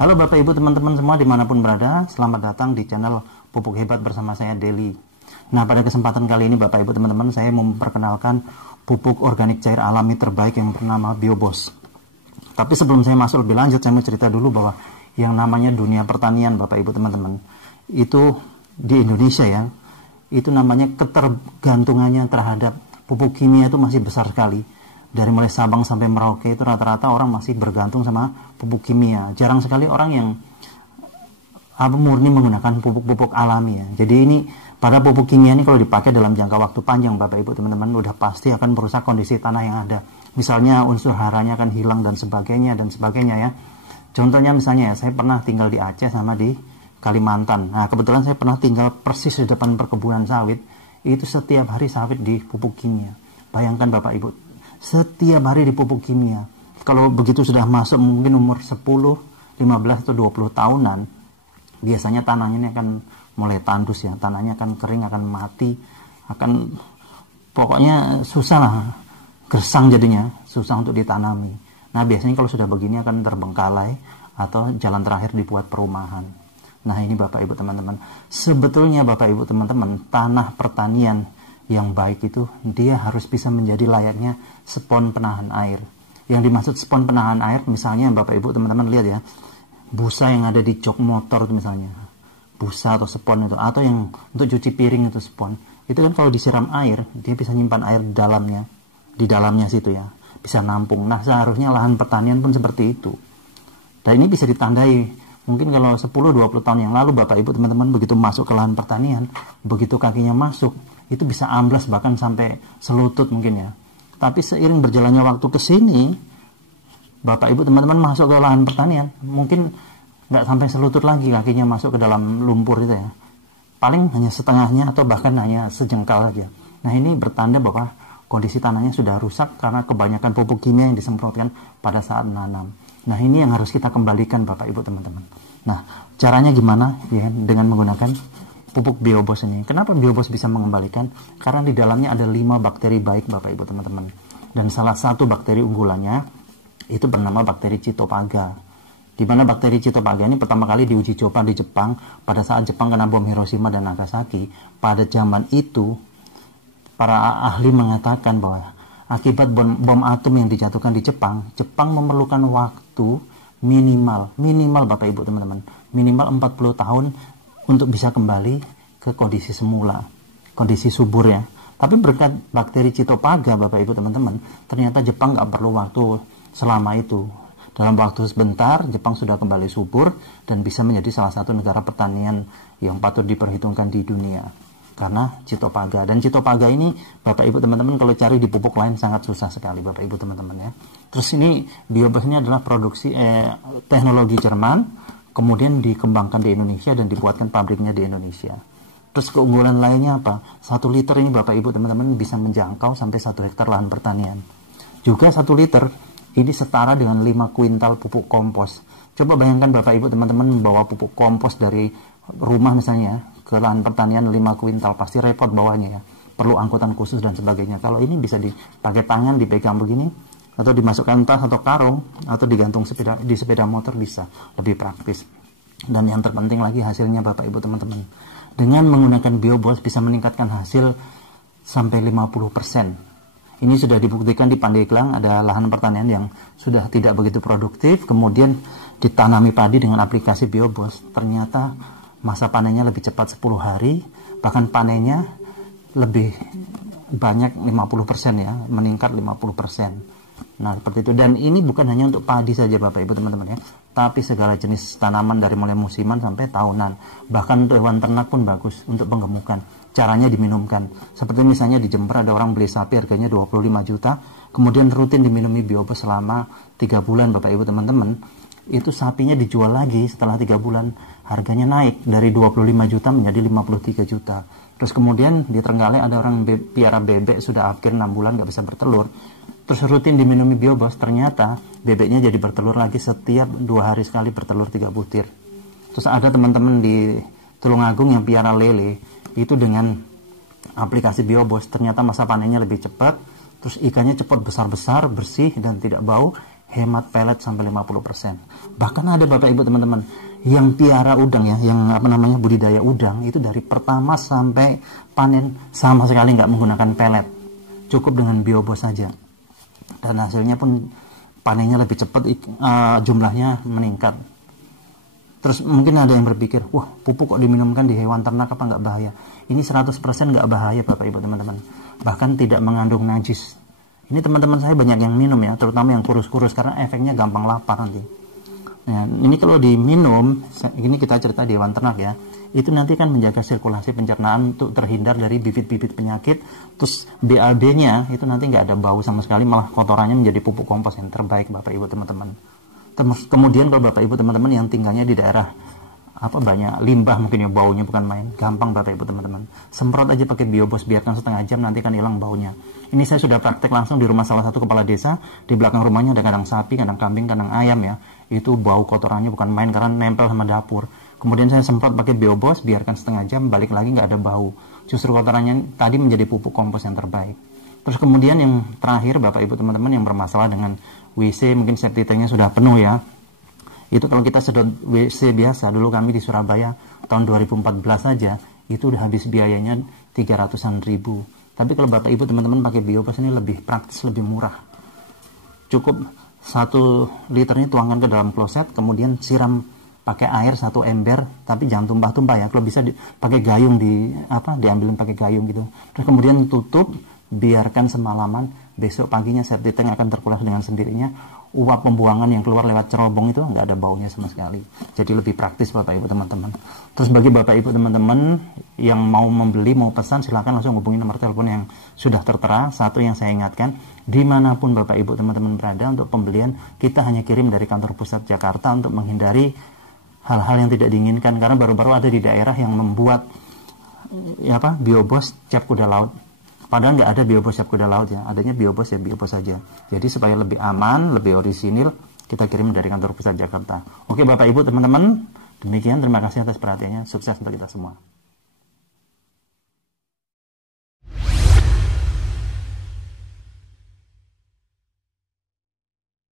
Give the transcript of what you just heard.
Halo Bapak Ibu teman-teman semua dimanapun berada, selamat datang di channel Pupuk Hebat bersama saya Deli. Nah, pada kesempatan kali ini Bapak Ibu teman-teman, saya memperkenalkan pupuk organik cair alami terbaik yang bernama Biobos. Tapi sebelum saya masuk lebih lanjut, saya mau cerita dulu bahwa yang namanya dunia pertanian Bapak Ibu teman-teman, itu di Indonesia ya, itu namanya ketergantungannya terhadap pupuk kimia itu masih besar sekali. Dari mulai Sabang sampai Merauke itu rata-rata orang masih bergantung sama pupuk kimia. Jarang sekali orang yang murni menggunakan pupuk-pupuk alami ya. Jadi ini pada pupuk kimia ini kalau dipakai dalam jangka waktu panjang Bapak Ibu teman-teman, udah pasti akan merusak kondisi tanah yang ada. Misalnya unsur haranya akan hilang dan sebagainya ya. Contohnya misalnya ya, saya pernah tinggal di Aceh sama di Kalimantan. Nah, kebetulan saya pernah tinggal persis di depan perkebunan sawit. Itu setiap hari sawit di pupuk kimia. Bayangkan Bapak Ibu, setiap hari di pupuk kimia. Kalau begitu sudah masuk mungkin umur 10, 15 atau 20 tahunan, biasanya tanahnya ini akan mulai tandus ya. Tanahnya akan kering, akan mati, akan pokoknya susah lah, gersang jadinya, susah untuk ditanami. Nah, biasanya kalau sudah begini akan terbengkalai atau jalan terakhir dibuat perumahan. Nah, ini Bapak Ibu teman-teman, sebetulnya Bapak Ibu teman-teman, tanah pertanian yang baik itu dia harus bisa menjadi layaknya spon penahan air. Yang dimaksud spon penahan air, misalnya Bapak Ibu teman-teman lihat ya, busa yang ada di jok motor itu misalnya, busa atau spon itu, atau yang untuk cuci piring itu spon, itu kan kalau disiram air dia bisa nyimpan air di dalamnya situ ya, bisa nampung. Nah, seharusnya lahan pertanian pun seperti itu. Dan ini bisa ditandai, mungkin kalau 10-20 tahun yang lalu Bapak Ibu teman-teman begitu masuk ke lahan pertanian, begitu kakinya masuk, itu bisa amblas bahkan sampai selutut mungkin ya. Tapi seiring berjalannya waktu ke sini, Bapak Ibu teman-teman masuk ke lahan pertanian, mungkin nggak sampai selutut lagi kakinya masuk ke dalam lumpur itu ya. Paling hanya setengahnya atau bahkan hanya sejengkal saja. Nah, ini bertanda bahwa kondisi tanahnya sudah rusak karena kebanyakan pupuk kimia yang disemprotkan pada saat menanam. Nah, ini yang harus kita kembalikan Bapak Ibu teman-teman. Nah, caranya gimana ya, dengan menggunakan pupuk Biobos ini. Kenapa Biobos bisa mengembalikan? Karena di dalamnya ada 5 bakteri baik Bapak Ibu teman-teman. Dan salah satu bakteri unggulannya itu bernama bakteri Cytophaga. Di mana bakteri Cytophaga ini pertama kali diuji coba di Jepang pada saat Jepang kena bom Hiroshima dan Nagasaki. Pada zaman itu para ahli mengatakan bahwa akibat bom atom yang dijatuhkan di Jepang memerlukan waktu minimal Bapak Ibu teman-teman, minimal 40 tahun untuk bisa kembali ke kondisi semula, kondisi subur ya. Tapi berkat bakteri Cytophaga Bapak Ibu teman-teman, ternyata Jepang nggak perlu waktu selama itu. Dalam waktu sebentar Jepang sudah kembali subur dan bisa menjadi salah satu negara pertanian yang patut diperhitungkan di dunia karena Cytophaga. Dan Cytophaga ini Bapak Ibu teman-teman kalau cari di pupuk lain sangat susah sekali Bapak Ibu teman-teman ya. Terus ini Biobos ini adalah produksi teknologi Jerman, kemudian dikembangkan di Indonesia dan dibuatkan pabriknya di Indonesia. Terus keunggulan lainnya apa? 1 liter ini Bapak Ibu teman-teman bisa menjangkau sampai 1 hektar lahan pertanian. Juga 1 liter ini setara dengan 5 kuintal pupuk kompos. Coba bayangkan Bapak Ibu teman-teman membawa pupuk kompos dari rumah misalnya ke lahan pertanian 5 kuintal, pasti repot bawahnya ya. Perlu angkutan khusus dan sebagainya. Kalau ini bisa dipakai tangan, dipegang begini, atau dimasukkan tas atau karung, atau digantung di sepeda motor, bisa lebih praktis. Dan yang terpenting lagi hasilnya Bapak Ibu teman-teman, dengan menggunakan Biobos bisa meningkatkan hasil sampai 50%. Ini sudah dibuktikan di Pandeglang, ada lahan pertanian yang sudah tidak begitu produktif, kemudian ditanami padi dengan aplikasi Biobos, ternyata masa panennya lebih cepat 10 hari, bahkan panennya lebih banyak 50% ya, meningkat 50%. Nah, seperti itu. Dan ini bukan hanya untuk padi saja Bapak Ibu teman-teman ya, tapi segala jenis tanaman dari mulai musiman sampai tahunan. Bahkan untuk hewan ternak pun bagus untuk penggemukan. Caranya diminumkan. Seperti misalnya di Jember ada orang beli sapi harganya 25 juta, kemudian rutin diminumi Biobos selama 3 bulan Bapak Ibu teman-teman. Itu sapinya dijual lagi setelah 3 bulan, harganya naik dari 25 juta menjadi 53 juta. Terus kemudian di Trenggalek ada orang piara bebek sudah akhir 6 bulan nggak bisa bertelur. Terus rutin diminumi Biobos, ternyata bebeknya jadi bertelur lagi setiap 2 hari sekali, bertelur 3 butir. Terus ada teman-teman di Tulungagung yang piara lele, itu dengan aplikasi Biobos ternyata masa panennya lebih cepat, terus ikannya cepat besar-besar, bersih dan tidak bau. hemat pelet sampai 50%. Bahkan ada Bapak Ibu teman-teman yang piara udang ya, yang budidaya udang itu dari pertama sampai panen sama sekali nggak menggunakan pelet, cukup dengan biobos saja, dan hasilnya pun panennya lebih cepat, jumlahnya meningkat. Terus mungkin ada yang berpikir, wah pupuk kok diminumkan di hewan ternak, apa nggak bahaya? Ini 100% nggak bahaya Bapak Ibu teman-teman, bahkan tidak mengandung najis. Ini teman-teman saya banyak yang minum ya, terutama yang kurus-kurus, karena efeknya gampang lapar nanti. Nah, ini kalau diminum, ini kita cerita di hewan ternak ya, itu nanti kan menjaga sirkulasi pencernaan untuk terhindar dari bibit-bibit penyakit. Terus BAB-nya itu nanti nggak ada bau sama sekali, malah kotorannya menjadi pupuk kompos yang terbaik Bapak Ibu teman-teman. Kemudian kalau Bapak Ibu teman-teman yang tinggalnya di daerah banyak limbah, mungkin ya baunya bukan main, gampang Bapak Ibu teman-teman, semprot aja pakai biobos, biarkan setengah jam, nanti kan hilang baunya. Ini saya sudah praktek langsung di rumah salah satu kepala desa. Di belakang rumahnya ada kandang sapi, kandang kambing, kandang ayam ya, itu bau kotorannya bukan main karena nempel sama dapur. Kemudian saya semprot pakai biobos, biarkan setengah jam, balik lagi nggak ada bau, justru kotorannya tadi menjadi pupuk kompos yang terbaik. Terus kemudian yang terakhir Bapak Ibu teman-teman yang bermasalah dengan WC, mungkin septic tanknya sudah penuh ya, itu kalau kita sedot WC biasa, dulu kami di Surabaya tahun 2014 saja itu udah habis biayanya 300-an ribu. Tapi kalau Bapak Ibu teman-teman pakai biobos ini lebih praktis, lebih murah. Cukup 1 liternya tuangkan ke dalam kloset, kemudian siram pakai air 1 ember, tapi jangan tumpah-tumpah ya. Kalau bisa pakai gayung, diambilin pakai gayung gitu. Terus kemudian tutup, biarkan semalaman, besok paginya septic tank akan terkulas dengan sendirinya. Uap pembuangan yang keluar lewat cerobong itu nggak ada baunya sama sekali. Jadi lebih praktis Bapak Ibu teman-teman. Terus bagi Bapak Ibu teman-teman yang mau membeli, mau pesan, silakan langsung hubungi nomor telepon yang sudah tertera. Satu yang saya ingatkan, dimanapun Bapak Ibu teman-teman berada, untuk pembelian kita hanya kirim dari kantor pusat Jakarta untuk menghindari hal-hal yang tidak diinginkan. Karena baru-baru ada di daerah yang membuat biobos cap kuda laut. Padahal nggak ada biobos cap kuda laut ya, adanya biobos ya biobos saja. Jadi supaya lebih aman, lebih orisinil, kita kirim dari kantor pusat Jakarta. Oke Bapak Ibu teman-teman, demikian, terima kasih atas perhatiannya, sukses untuk kita semua.